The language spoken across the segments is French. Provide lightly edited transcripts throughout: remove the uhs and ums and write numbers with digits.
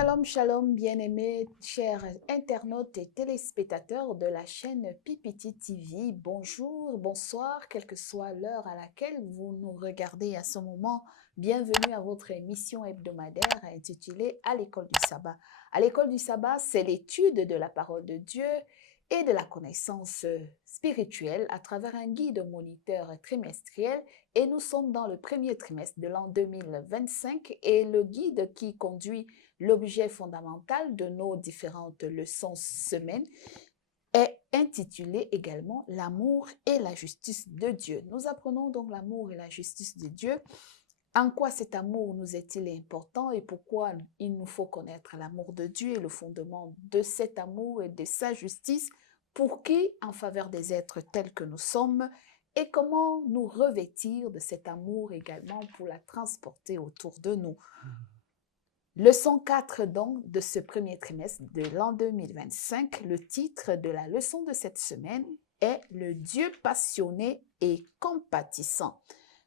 Shalom, shalom, bien-aimés, chers internautes et téléspectateurs de la chaîne PPT TV. Bonjour, bonsoir, quelle que soit l'heure à laquelle vous nous regardez à ce moment. Bienvenue à votre émission hebdomadaire intitulée À l'école du sabbat. À l'école du sabbat, c'est l'étude de la parole de Dieu et de la connaissance spirituelle à travers un guide moniteur trimestriel. Et nous sommes dans le premier trimestre de l'an 2025 et le guide qui conduit l'objet fondamental de nos différentes leçons semaines est intitulé également l'amour et la justice de Dieu. Nous apprenons donc l'amour et la justice de Dieu. En quoi cet amour nous est-il important et pourquoi il nous faut connaître l'amour de Dieu et le fondement de cet amour et de sa justice, pour qui, en faveur des êtres tels que nous sommes, et comment nous revêtir de cet amour également pour la transporter autour de nous. Leçon 4 donc de ce premier trimestre de l'an 2025, le titre de la leçon de cette semaine est « Le Dieu passionné et compatissant ».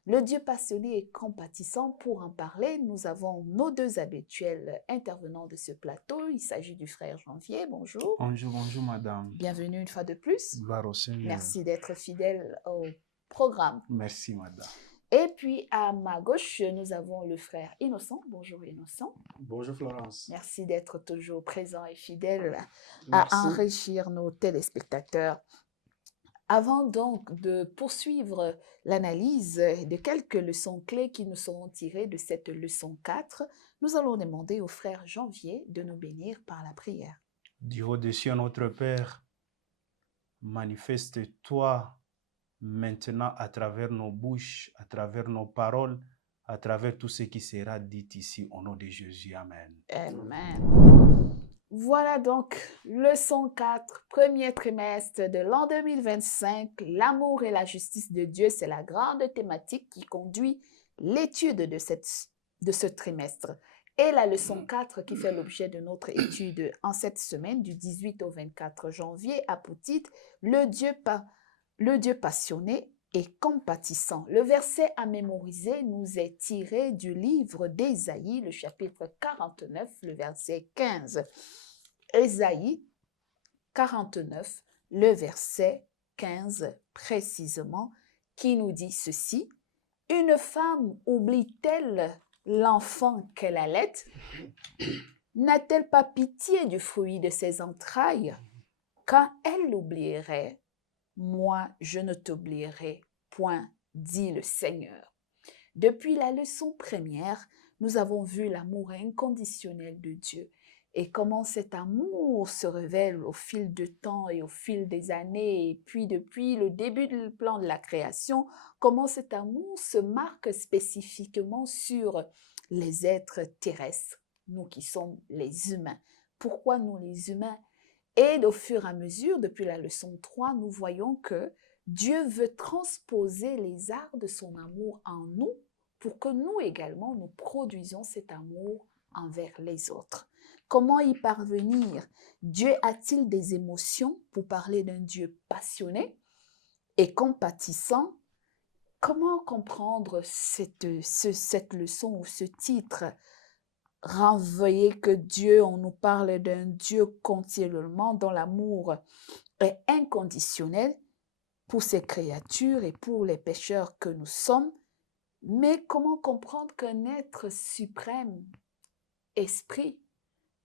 Le Dieu passionné et compatissant, pour en parler, nous avons nos deux habituels intervenants de ce plateau. Il s'agit du frère Janvier, bonjour. Bonjour, bonjour madame. Bienvenue une fois de plus. Gloire au Seigneur. Merci d'être fidèle au programme. Merci madame. Et puis à ma gauche, nous avons le frère Innocent. Bonjour Innocent. Bonjour Florence. Merci d'être toujours présent et fidèle Merci. à enrichir nos téléspectateurs. Avant donc de poursuivre l'analyse de quelques leçons clés qui nous seront tirées de cette leçon 4, nous allons demander au frère Janvier de nous bénir par la prière. Du haut des cieux, notre Père, manifeste-toi maintenant à travers nos bouches, à travers nos paroles, à travers tout ce qui sera dit ici au nom de Jésus. Amen. Amen. Voilà donc leçon 4, premier trimestre de l'an 2025. L'amour et la justice de Dieu, c'est la grande thématique qui conduit l'étude de ce trimestre. Et la leçon 4 qui fait l'objet de notre étude en cette semaine du 18 au 24 janvier a pour titre « Le Dieu passionné et compatissant ». Le verset à mémoriser nous est tiré du livre d'Ésaïe, le chapitre 49, le verset 15. Ésaïe 49, le verset 15 précisément, qui nous dit ceci: « Une femme oublie-t-elle l'enfant qu'elle allait? N'a-t-elle pas pitié du fruit de ses entrailles? Quand elle l'oublierait, moi je ne t'oublierai point, dit le Seigneur. » Depuis la leçon première, nous avons vu l'amour inconditionnel de Dieu et comment cet amour se révèle au fil du temps et au fil des années, et puis depuis le début du plan de la création, comment cet amour se marque spécifiquement sur les êtres terrestres, nous qui sommes les humains. Pourquoi nous les humains? Et au fur et à mesure, depuis la leçon 3, nous voyons que Dieu veut transposer les arts de son amour en nous pour que nous également, nous produisions cet amour envers les autres. Comment y parvenir? Dieu a-t-il des émotions, pour parler d'un Dieu passionné et compatissant? Comment comprendre cette leçon ou ce titre? Renvoyer que Dieu, on nous parle d'un Dieu continuellement dont l'amour est inconditionnel pour ses créatures et pour les pécheurs que nous sommes. Mais comment comprendre qu'un être suprême, esprit,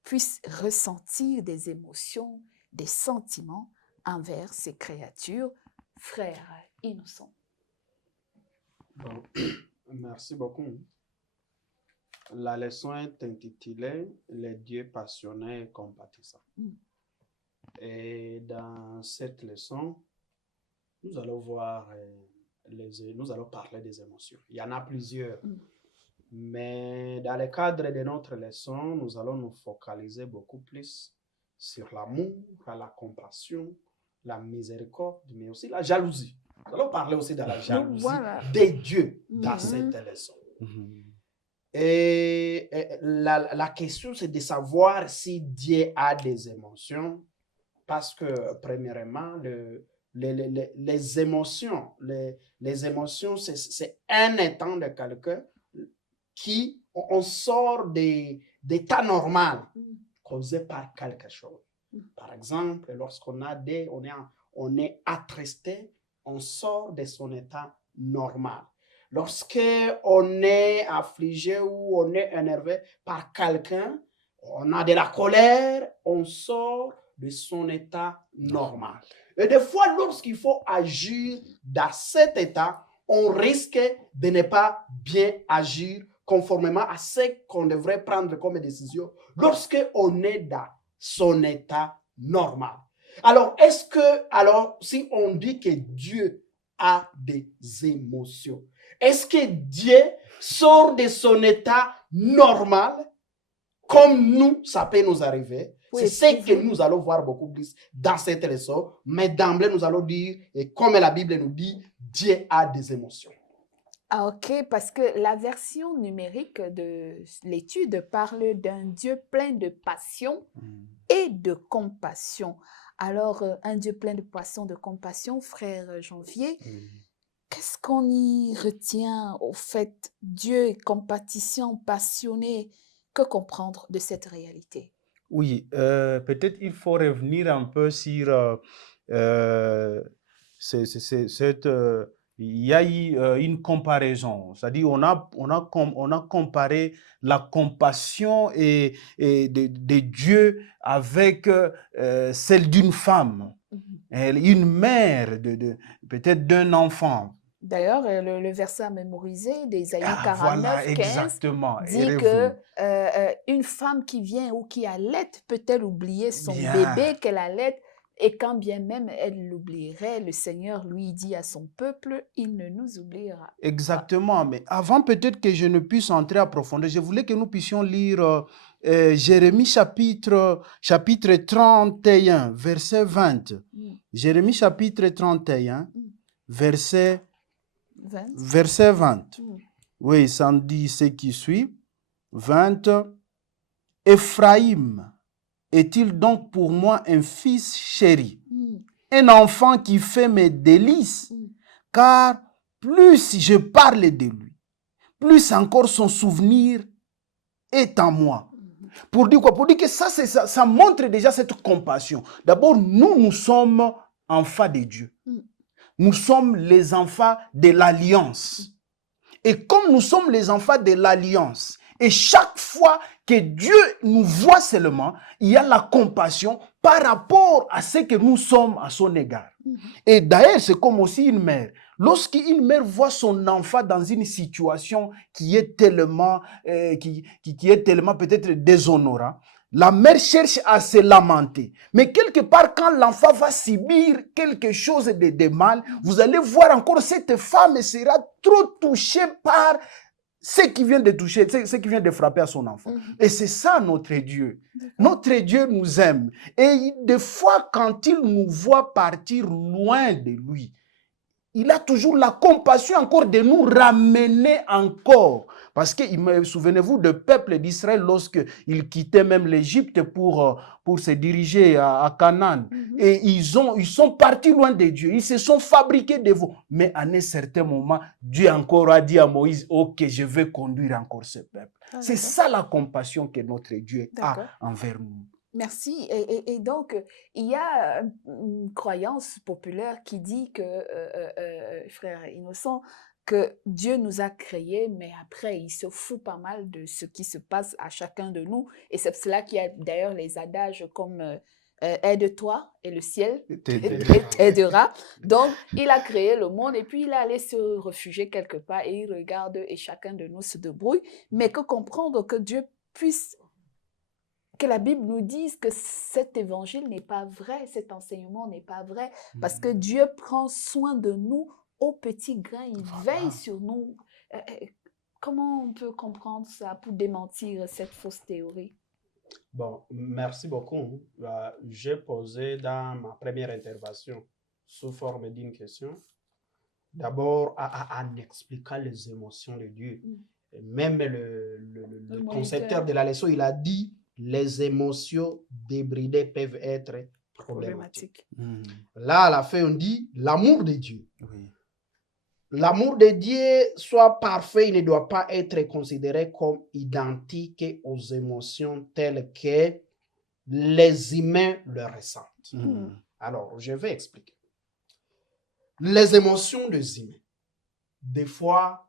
puisse ressentir des émotions, des sentiments envers ses créatures? Frère Innocent. Bon, merci beaucoup. La leçon est intitulée « Les dieux passionnés et compatissants ». Et dans cette leçon, nous allons voir, nous allons parler des émotions. Il y en a plusieurs. Mais dans le cadre de notre leçon, nous allons nous focaliser beaucoup plus sur l'amour, la compassion, la miséricorde, mais aussi la jalousie. Nous allons parler aussi de la jalousie des dieux dans cette leçon. Et la question, c'est de savoir si Dieu a des émotions, parce que, premièrement, les émotions, c'est un état de quelqu'un qui on sort d'état normal causé par quelque chose. Par exemple, lorsqu'on on est attristé, on sort de son état normal. Lorsqu'on est affligé ou on est énervé par quelqu'un, on a de la colère, on sort de son état normal. Et des fois, lorsqu'il faut agir dans cet état, on risque de ne pas bien agir conformément à ce qu'on devrait prendre comme décision lorsqu'on est dans son état normal. Alors, si on dit que Dieu a des émotions, est-ce que Dieu sort de son état normal comme nous, ça peut nous arriver? Oui, c'est ce que nous allons voir beaucoup plus dans cette leçon. Mais d'emblée, nous allons dire, et comme la Bible nous dit, Dieu a des émotions. Ah, ok, parce que la version numérique de l'étude parle d'un Dieu plein de passion et de compassion. Alors, un Dieu plein de passion, de compassion, frère Janvier, qu'est-ce qu'on y retient au fait Dieu est compatissant, passionné? Que comprendre de cette réalité? Oui, peut-être il faut revenir un peu sur il y a eu une comparaison, c'est-à-dire on a comparé la compassion de Dieu avec celle d'une femme, une mère, peut-être d'un enfant. D'ailleurs, le verset à mémoriser d'Ésaïe 49, Voilà, 15 exactement. dit que une femme qui vient ou qui allait peut-elle oublier son bébé qu'elle allait, et quand bien même elle l'oublierait, le Seigneur lui dit à son peuple, il ne nous oubliera. Exactement, mais avant peut-être que je ne puisse entrer à profondeur, je voulais que nous puissions lire Jérémie chapitre 31, verset 20. Jérémie chapitre 31, verset 20. Oui, ça dit ce qui suit. 20. Éphraïm est-il donc pour moi un fils chéri, un enfant qui fait mes délices, car plus je parle de lui, plus encore son souvenir est en moi. Pour dire quoi? Pour dire que ça montre déjà cette compassion. D'abord, nous sommes enfants de Dieu. Nous sommes les enfants de l'alliance. Et comme nous sommes les enfants de l'alliance, et chaque fois que Dieu nous voit seulement, il y a la compassion par rapport à ce que nous sommes à son égard. Et d'ailleurs, c'est comme aussi une mère. Lorsqu'une mère voit son enfant dans une situation qui est tellement, qui est tellement peut-être déshonorante, la mère cherche à se lamenter. Mais quelque part, quand l'enfant va subir quelque chose de mal, vous allez voir encore cette femme sera trop touchée par ce qui vient de toucher, ce qui vient de frapper à son enfant. Et c'est ça notre Dieu. Notre Dieu nous aime. Et des fois, quand il nous voit partir loin de lui, il a toujours la compassion encore de nous ramener encore. Parce que, souvenez-vous du peuple d'Israël lorsqu'ils quittaient même l'Égypte pour se diriger à Canaan. Et ils sont partis loin de Dieu. Ils se sont fabriqués des veaux. Mais à un certain moment, Dieu encore a dit à Moïse, ok, je vais conduire encore ce peuple. C'est ça la compassion que notre Dieu a envers nous. Merci. Et donc, il y a une croyance populaire qui dit que, frère Innocent, que Dieu nous a créés, mais après, il se fout pas mal de ce qui se passe à chacun de nous. Et c'est cela qu'il y a d'ailleurs les adages comme aide-toi et le ciel t'aidera. Donc, il a créé le monde et puis il est allé se réfugier quelque part et il regarde et chacun de nous se débrouille. Mais que comprendre que Dieu puisse... que la Bible nous dise que cet évangile n'est pas vrai, cet enseignement n'est pas vrai, parce que Dieu prend soin de nous au petit grain, il veille sur nous. Comment on peut comprendre ça pour démentir cette fausse théorie? Bon, merci beaucoup. J'ai posé dans ma première intervention sous forme d'une question, d'abord en expliquant les émotions de Dieu. Et même le concepteur de la leçon, il a dit les émotions débridées peuvent être problématiques. Là, à la fin, on dit l'amour de Dieu. l'amour de Dieu soit parfait, il ne doit pas être considéré comme identique aux émotions telles que les humains le ressentent. Alors, je vais expliquer. Les émotions des humains, des fois,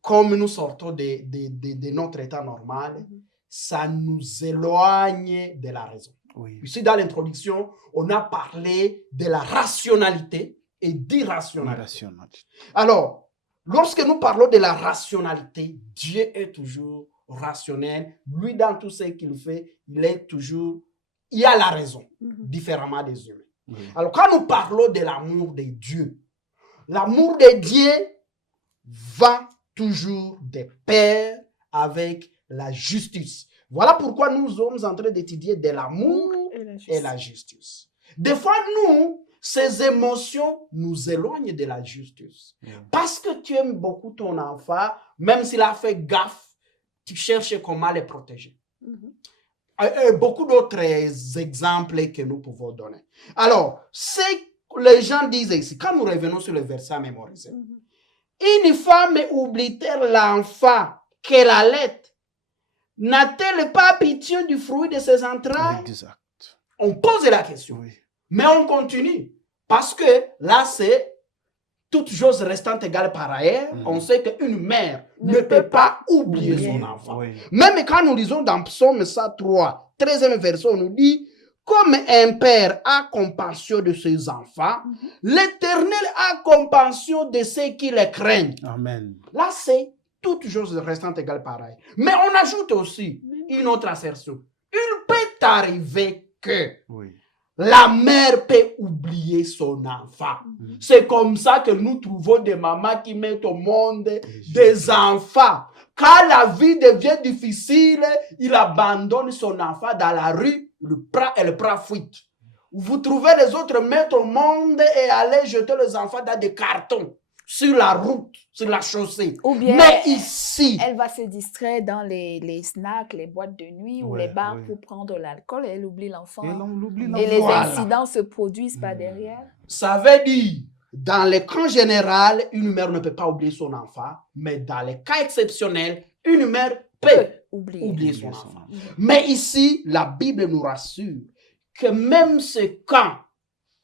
comme nous sortons de notre état normal, ça nous éloigne de la raison. Oui. Ici, dans l'introduction, on a parlé de la rationalité et d'irrationalité. Alors, lorsque nous parlons de la rationalité, Dieu est toujours rationnel. Lui, dans tout ce qu'il fait, il a la raison, différemment des humains. Alors, quand nous parlons de l'amour de Dieu, l'amour de Dieu va toujours de pair avec la justice. Voilà pourquoi nous sommes en train d'étudier de l'amour et la justice. Des fois, nous, ces émotions nous éloignent de la justice. Parce que tu aimes beaucoup ton enfant, même s'il a fait gaffe, tu cherches comment le protéger. Beaucoup d'autres exemples que nous pouvons donner. Alors, ce que les gens disent ici, quand nous revenons sur le verset à mémoriser, une femme oublie-t-elle l'enfant qu'elle allait? N'a-t-elle pas pitié du fruit de ses entrailles? Exact. On pose la question, mais on continue. Parce que là, c'est toute chose restant égale par ailleurs. On sait qu'une mère ne peut pas oublier son enfant. Même quand nous lisons dans Psaume 103, 13e verset, on nous dit: comme un père a compassion de ses enfants, l'Éternel a compassion de ceux qui le craignent. Amen. Là, c'est toute chose restant égale pareil. Mais on ajoute aussi une autre assertion. Il peut arriver que la mère peut oublier son enfant. C'est comme ça que nous trouvons des mamans qui mettent au monde des enfants. Quand la vie devient difficile, il abandonne son enfant dans la rue, elle prend fuite. Vous trouvez les autres mettre au monde et aller jeter les enfants dans des cartons sur la route, sur la chaussée. Ou bien mais ici, elle va se distraire dans les snacks, les boîtes de nuit ou les bars pour prendre l'alcool et elle oublie l'enfant. Et les incidents se produisent par derrière. Ça veut dire, dans les cas généraux, une mère ne peut pas oublier son enfant, mais dans les cas exceptionnels, une mère peut oublier son enfant. Mais ici, la Bible nous rassure que même ce cas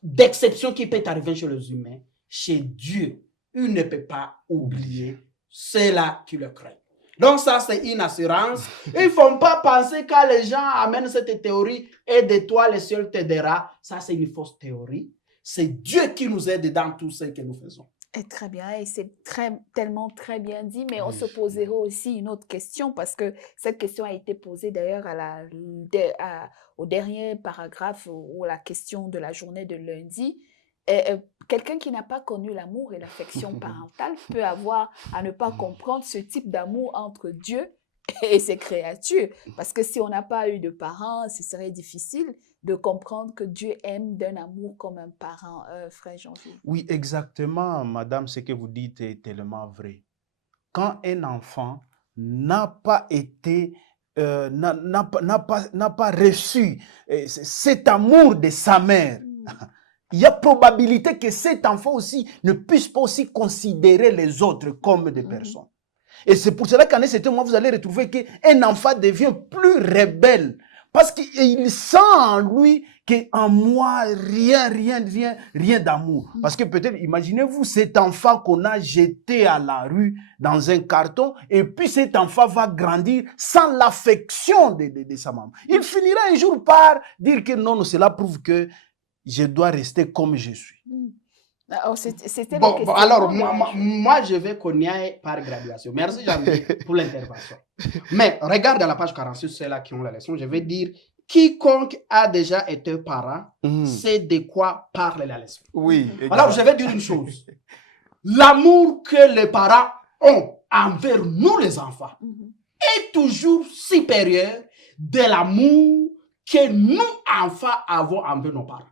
d'exception qui peut arriver chez les humains, chez Dieu, il ne peut pas oublier ceux-là qui le craignent. Donc ça, c'est une assurance. Il ne faut pas penser quand les gens amènent cette théorie, aide-toi, le ciel t'aidera. Ça, c'est une fausse théorie. C'est Dieu qui nous aide dans tout ce que nous faisons. Et très bien, et c'est tellement très bien dit, mais on se poserait aussi une autre question parce que cette question a été posée d'ailleurs au dernier paragraphe ou la question de la journée de lundi. Quelqu'un qui n'a pas connu l'amour et l'affection parentale peut avoir à ne pas comprendre ce type d'amour entre Dieu et ses créatures. Parce que si on n'a pas eu de parents, ce serait difficile de comprendre que Dieu aime d'un amour comme un parent, frère Jean-Gilles. Oui, exactement, madame, ce que vous dites est tellement vrai. Quand un enfant n'a pas été, n'a pas reçu cet amour de sa mère, il y a probabilité que cet enfant aussi ne puisse pas aussi considérer les autres comme des personnes. Et c'est pour cela qu'en un certain moment, vous allez retrouver qu'un enfant devient plus rebelle. Parce qu'il sent en lui qu'en moi, rien d'amour. Parce que peut-être, imaginez-vous cet enfant qu'on a jeté à la rue dans un carton, et puis cet enfant va grandir sans l'affection de sa maman. Il finira un jour par dire que non, cela prouve que je dois rester comme je suis. C'était alors, moi, je vais connaître par graduation. Merci, Jean-Louis, pour l'intervention. Mais regarde à la page 46, ceux-là qui ont la leçon, je vais dire, quiconque a déjà été parent, sait de quoi parle la leçon. Oui. Alors, je vais dire une chose. L'amour que les parents ont envers nous, les enfants, est toujours supérieur de l'amour que nous, enfants, avons envers nos parents.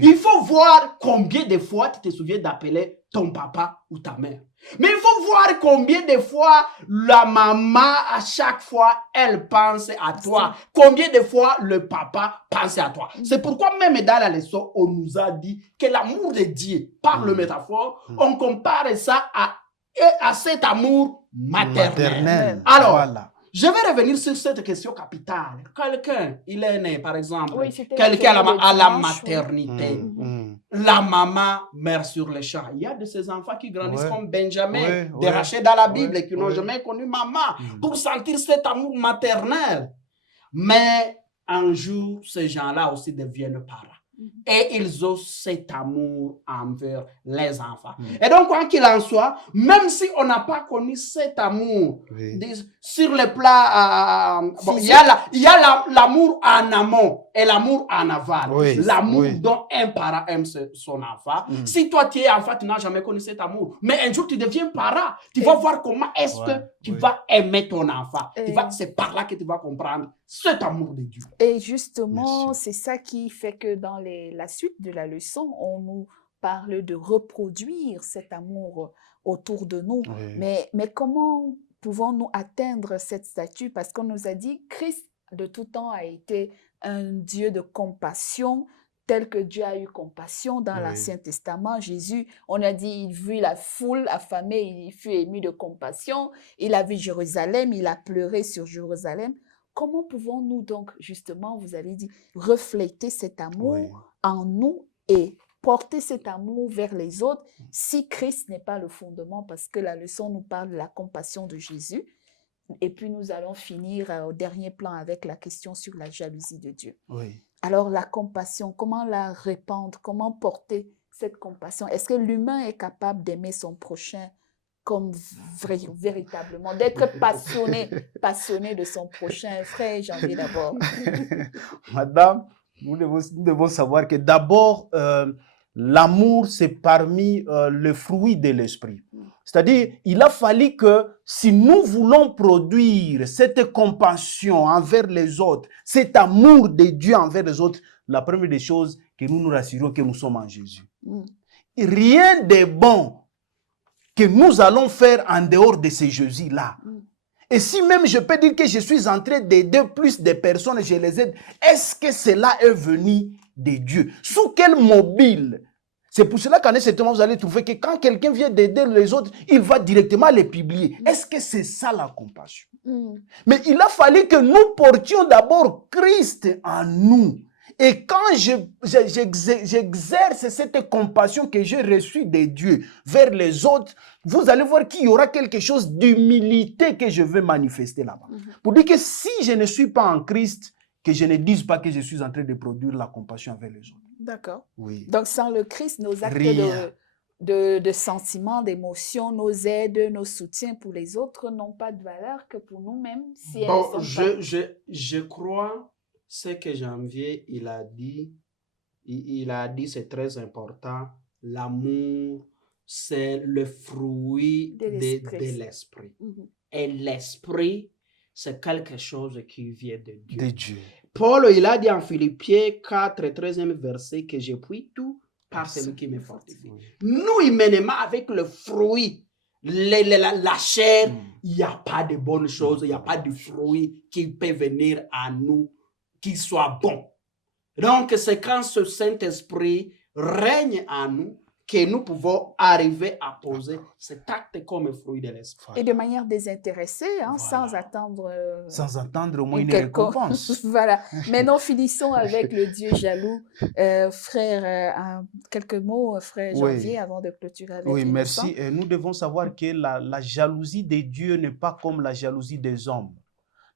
Il faut voir combien de fois tu te souviens d'appeler ton papa ou ta mère. Mais il faut voir combien de fois la maman, à chaque fois, elle pense à toi. Combien de fois le papa pense à toi. C'est pourquoi même dans la leçon, on nous a dit que l'amour de Dieu, par le métaphore, on compare ça à cet amour maternel. Alors, voilà. Je vais revenir sur cette question capitale. Quelqu'un, il est né, par exemple, quelqu'un à la maternité. La maman meurt sur le champ. Il y a de ces enfants qui grandissent comme Benjamin, déraché dans la Bible, et qui n'ont jamais connu maman, pour sentir cet amour maternel. Mais un jour, ces gens-là aussi deviennent parents. Et ils ont cet amour envers les enfants. Et donc, quoi qu'il en soit, même si on n'a pas connu cet amour, sur le plan, il y a l'amour en amont et l'amour en aval. L'amour dont un parent aime son enfant. Si toi, tu es enfant, tu n'as jamais connu cet amour. Mais un jour, tu deviens parent. Tu vas voir comment est-ce que tu vas aimer ton enfant. C'est par là que tu vas comprendre cet amour de Dieu. Et justement, c'est ça qui fait que dans la suite de la leçon, on nous parle de reproduire cet amour autour de nous. Mais comment pouvons-nous atteindre cette statue? Parce qu'on nous a dit Christ de tout temps a été un Dieu de compassion, tel que Dieu a eu compassion dans l'Ancien Testament. Jésus, on a dit, il vit la foule affamée, il fut ému de compassion, il a vu Jérusalem, il a pleuré sur Jérusalem. Comment pouvons-nous donc, justement, vous avez dit, refléter cet amour en nous et porter cet amour vers les autres si Christ n'est pas le fondement? Parce que la leçon nous parle de la compassion de Jésus. Et puis, nous allons finir au dernier plan avec la question sur la jalousie de Dieu. Alors, la compassion, comment la répandre? Comment porter cette compassion? Est-ce que l'humain est capable d'aimer son prochain comme véritablement, d'être passionné de son prochain? Frère Janvier d'abord. Madame, nous devons savoir que d'abord, l'amour, c'est parmi les fruits de l'esprit. C'est-à-dire, il a fallu que si nous voulons produire cette compassion envers les autres, cet amour de Dieu envers les autres, la première des choses, que nous nous rassurons que nous sommes en Jésus. Rien de bon que nous allons faire en dehors de ce Jésus-là. Et si même je peux dire que je suis en train d'aider plus de personnes, je les aide, est-ce que cela est venu de Dieu? Sous quel mobile? C'est pour cela qu'en un certain moment, vous allez trouver que quand quelqu'un vient d'aider les autres, il va directement les publier. Est-ce que c'est ça la compassion? Mais il a fallu que nous portions d'abord Christ en nous. Et quand j'exerce cette compassion que j'ai reçue de Dieu vers les autres, vous allez voir qu'il y aura quelque chose d'humilité que je vais manifester là-bas. Pour dire que si je ne suis pas en Christ, que je ne dise pas que je suis en train de produire la compassion envers les autres. D'accord. Donc sans le Christ, nos actes de sentiments, d'émotions, nos aides, nos soutiens pour les autres n'ont pas de valeur que pour nous-mêmes. Si je crois ce que Janvier il a dit, c'est très important. L'amour, c'est le fruit de l'esprit. Et l'esprit, c'est quelque chose qui vient de Dieu. Paul, il a dit en Philippiens 4, 13e verset que je puis tout par celui qui me fortifie. Nous, humainement, avec le fruit, la chair, il n'y a pas de bonnes choses, il n'y a pas de fruit qui peut venir à nous, qui soit bon. Donc, c'est quand ce Saint-Esprit règne en nous que nous pouvons arriver à poser cet acte comme fruit de l'esprit. Et de manière désintéressée, sans attendre... sans attendre au moins une récompense. Voilà. Maintenant, finissons avec le Dieu jaloux. Frère, quelques mots, frère Janvier, avant de clôturer avec Oui, merci. Nous devons savoir que la jalousie de Dieu n'est pas comme la jalousie des hommes.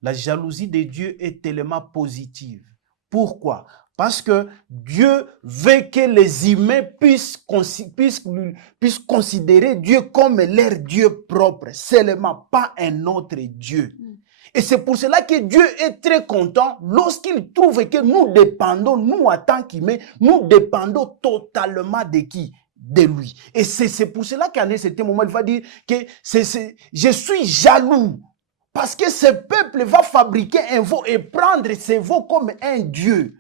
La jalousie de Dieu est tellement positive. Pourquoi? Parce que Dieu veut que les humains puissent considérer Dieu comme leur Dieu propre, seulement pas un autre Dieu. Et c'est pour cela que Dieu est très content lorsqu'il trouve que nous dépendons, nous en tant qu'humains, nous dépendons totalement de qui? De lui. Et c'est pour cela qu'à un certain moment, il va dire que je suis jaloux. Parce que ce peuple va fabriquer un veau et prendre ce veau comme un Dieu.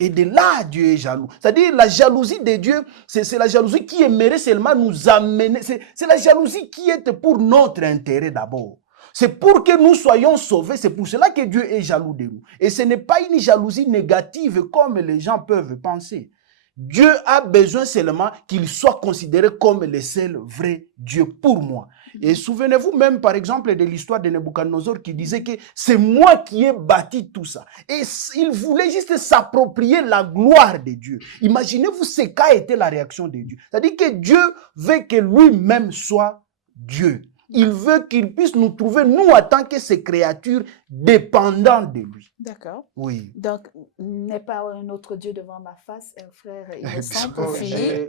Et de là, Dieu est jaloux. C'est-à-dire, la jalousie de Dieu, c'est la jalousie qui aimerait seulement nous amener. C'est la jalousie qui est pour notre intérêt d'abord. C'est pour que nous soyons sauvés. C'est pour cela que Dieu est jaloux de nous. Et ce n'est pas une jalousie négative comme les gens peuvent penser. Dieu a besoin seulement qu'il soit considéré comme le seul vrai Dieu pour moi. Et souvenez-vous même, par exemple, de l'histoire de Nebuchadnezzar qui disait que c'est moi qui ai bâti tout ça. Et il voulait juste s'approprier la gloire de Dieu. Imaginez-vous ce qu'a été la réaction de Dieu. C'est-à-dire que Dieu veut que lui-même soit Dieu. Il veut qu'il puisse nous trouver, nous, en tant que ses créatures, dépendantes de lui. D'accord. Oui. Donc, n'est pas un autre Dieu devant ma face, frère innocent pour finir.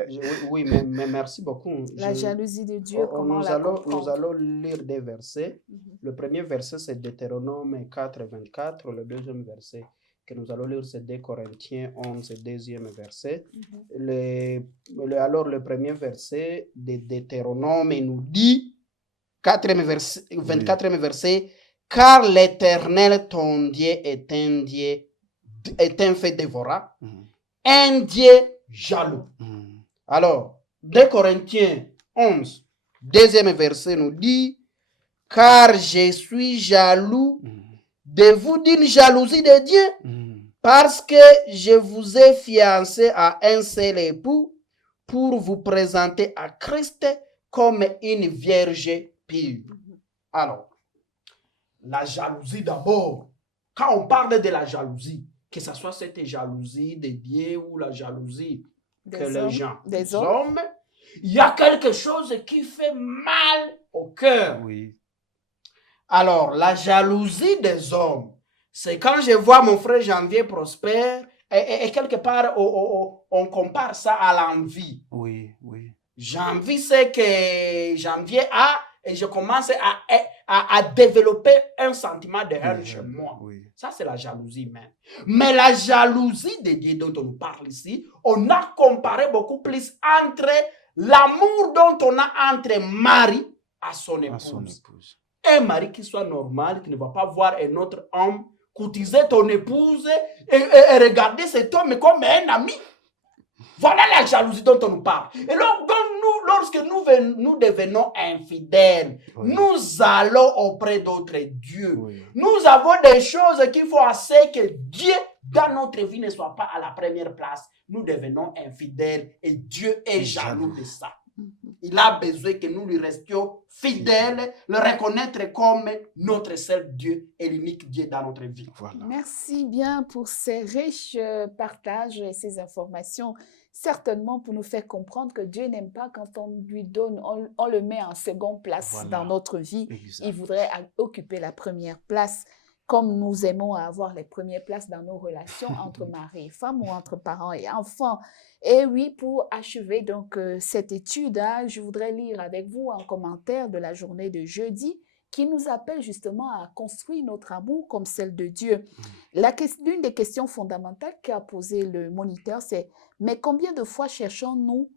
Oui, mais merci beaucoup. La jalousie de Dieu, comment la comprendre? Nous allons lire des versets. Le premier verset, c'est Deutéronome 4, 24. Le deuxième verset que nous allons lire, c'est 2 Corinthiens 11, deuxième verset. Alors, le premier verset de Deutéronome nous dit, 24e verset, car l'Éternel, ton Dieu, est un fait dévorant, un Dieu jaloux. Alors, 2 Corinthiens 11, deuxième verset nous dit, car je suis jaloux de vous d'une jalousie de Dieu, parce que je vous ai fiancé à un seul époux pour vous présenter à Christ comme une vierge pure. Alors, la jalousie d'abord. Quand on parle de la jalousie, que ce soit cette jalousie de Dieu ou la jalousie que les gens, des hommes, il y a quelque chose qui fait mal au cœur. Oui. Alors, la jalousie des hommes, c'est quand je vois mon frère Janvier prospère et quelque part, on compare ça à l'envie. Oui, oui. J'envie ce que Janvier a et je commence à développer un sentiment de haine chez moi. Oui. Ça, c'est la jalousie même. Mais la jalousie de Dieu dont on nous parle ici, on a comparé beaucoup plus entre l'amour dont on a entre mari à son épouse. Un mari qui soit normal, qui ne va pas voir un autre homme courtiser ton épouse et regarder cet homme comme un ami. Voilà la jalousie dont on nous parle. Et lorsque nous devenons infidèles, nous allons auprès d'autres dieux. Nous avons des choses qu'il faut assez que Dieu dans notre vie ne soit pas à la première place. Nous devenons infidèles et Dieu est jaloux de ça. Il a besoin que nous lui restions fidèles, le reconnaître comme notre seul Dieu et l'unique Dieu dans notre vie. Voilà. Merci bien pour ces riches partages et ces informations. Certainement pour nous faire comprendre que Dieu n'aime pas quand on lui donne, on le met en seconde place dans notre vie. Exact. Il voudrait occuper la première place, comme nous aimons avoir les premières places dans nos relations entre mari et femme ou entre parents et enfants. Et oui, pour achever donc cette étude, je voudrais lire avec vous un commentaire de la journée de jeudi qui nous appelle justement à construire notre amour comme celle de Dieu. L'une des questions fondamentales qu'a posé le moniteur, c'est « Mais combien de fois cherchons-nous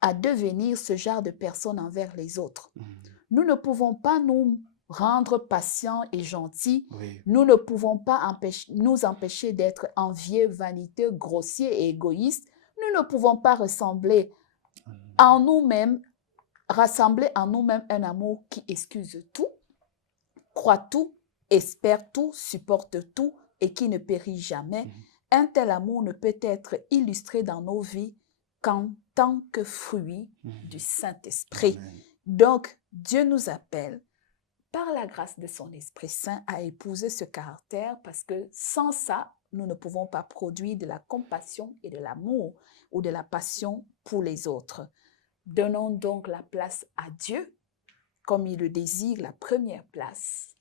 à devenir ce genre de personnes envers les autres? Nous ne pouvons pas nous rendre patients et gentils. Nous ne pouvons pas nous empêcher d'être envieux, vaniteux, grossiers et égoïstes. Nous ne pouvons pas rassembler en nous-mêmes un amour qui excuse tout, croit tout, espère tout, supporte tout et qui ne périt jamais. Un tel amour ne peut être illustré dans nos vies qu'en tant que fruit du Saint-Esprit. Donc, Dieu nous appelle par la grâce de son Esprit Saint à épouser ce caractère parce que sans ça, nous ne pouvons pas produire de la compassion et de l'amour ou de la passion pour les autres. Donnons donc la place à Dieu comme il le désire, la première place,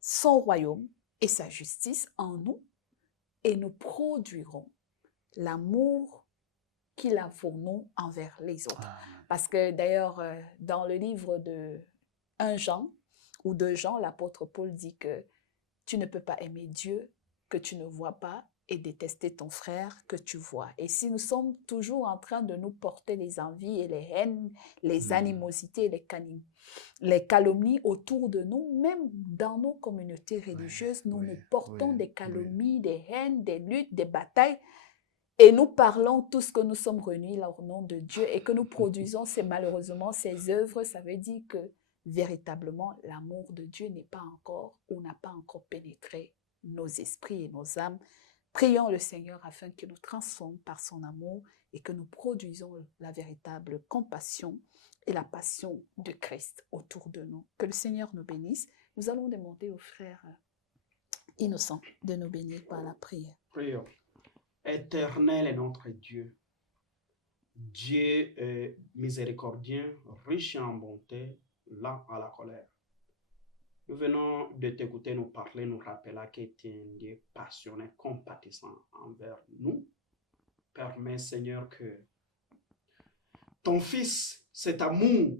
son royaume et sa justice en nous, et nous produirons l'amour qu'il a pour nous envers les autres. Parce que d'ailleurs, dans le livre de 1 Jean ou 2 Jean, l'apôtre Paul dit que tu ne peux pas aimer Dieu que tu ne vois pas et détester ton frère que tu vois. Et si nous sommes toujours en train de nous porter les envies et les haines, les animosités et les calomnies autour de nous, même dans nos communautés religieuses, nous nous portons des calomnies, des haines, des luttes, des batailles. Et nous parlons tous que nous sommes réunis au nom de Dieu et que nous produisons malheureusement ces œuvres. Ça veut dire que véritablement, l'amour de Dieu n'est pas encore ou n'a pas encore pénétré nos esprits et nos âmes. Prions le Seigneur afin qu'il nous transforme par son amour et que nous produisons la véritable compassion et la passion de Christ autour de nous. Que le Seigneur nous bénisse. Nous allons demander au frère Innocent de nous bénir par la prière. Prions. Éternel est notre Dieu. Dieu est miséricordieux, riche en bonté, lent à la colère. Nous venons de t'écouter nous parler, nous rappeler que tu es un Dieu passionné, compatissant envers nous. Permets, Seigneur, que ton Fils, cet amour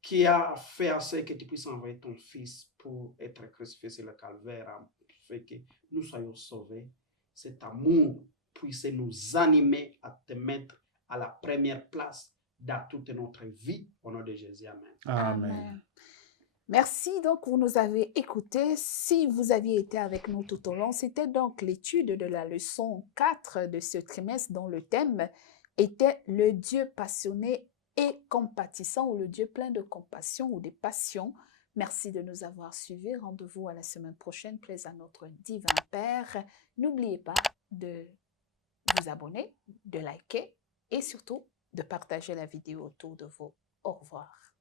qui a fait à ce que tu puisses envoyer ton Fils pour être crucifié sur le calvaire, afin que nous soyons sauvés, cet amour puisse nous animer à te mettre à la première place dans toute notre vie. Au nom de Jésus, amen. Amen. Merci, donc vous nous avez écoutés. Si vous aviez été avec nous tout au long, c'était donc l'étude de la leçon 4 de ce trimestre dont le thème était le Dieu passionné et compatissant ou le Dieu plein de compassion ou de passion. Merci de nous avoir suivis. Rendez-vous à la semaine prochaine. Plaise à notre divin Père. N'oubliez pas de vous abonner, de liker et surtout de partager la vidéo autour de vous. Au revoir.